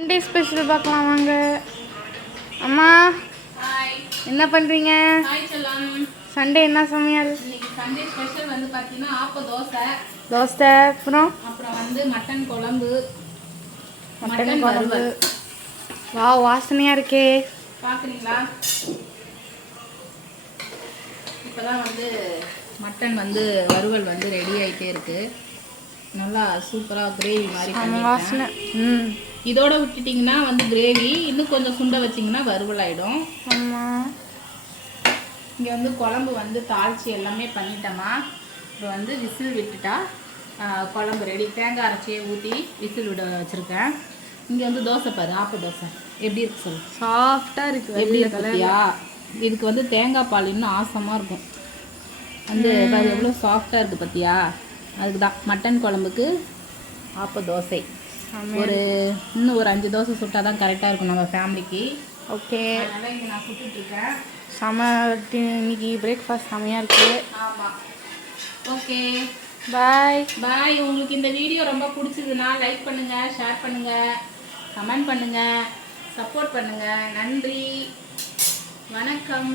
Sunday special பார்க்கலாம் வாங்க. அம்மா என்ன பண்ணுறீங்க? சண்டே என்ன சமையல்? சண்டே ஸ்பெஷல் வந்து பார்த்தீங்கன்னா ஆப்ப தோசை அப்புறம் வந்து மட்டன் குழம்பு. வா வாசனையாக இருக்கே. பார்க்குறீங்களா? இப்போ தான் வந்து மட்டன் வந்து வறுவல் வந்து ரெடி ஆகிட்டே இருக்குது. நல்லா சூப்பராக கிரேவி மாதிரி வாசனை. இதோட விட்டுட்டிங்கன்னா வந்து கிரேவி, இன்னும் கொஞ்சம் சுண்டை வச்சிங்கன்னா வறுவல் ஆகிடும். ஆமாம். இங்கே வந்து குழம்பு வந்து தாளித்து எல்லாமே பண்ணிட்டோமா. இப்போ வந்து விசில் விட்டுட்டா குழம்பு ரெடி. தேங்காய் அரைச்சியே ஊற்றி விசில் விட வச்சுருக்கேன். இங்கே வந்து தோசை பாரு, ஆப்ப தோசை எப்படி இருக்கு சொல்லு. சாஃப்டாக இருக்குது. எப்படி இருக்குயா? இதுக்கு வந்து தேங்காய் பால் இன்னும் ஆசமாக இருக்கும். வந்து பாரு எவ்வளோ சாஃப்டாக இருக்குது பார்த்தியா? அதுக்கு தான் மட்டன் குழம்புக்கு ஆப்ப தோசை. இன்னும் ஒரு 5 தோசை சுட்டால் தான் கரெக்டாக இருக்கும் நம்ம ஃபேமிலிக்கு. ஓகே, அதனால் இங்கே நான் சுட்டுட்ருக்கேன். இன்னைக்கு பிரேக்ஃபாஸ்ட் செமையாக இருக்குது. ஆமாம். ஓகே, பாய் பாய். உங்களுக்கு இந்த வீடியோ ரொம்ப பிடிச்சதுன்னா லைக் பண்ணுங்கள், ஷேர் பண்ணுங்கள், கமெண்ட் பண்ணுங்கள், சப்போர்ட் பண்ணுங்கள். நன்றி, வணக்கம்.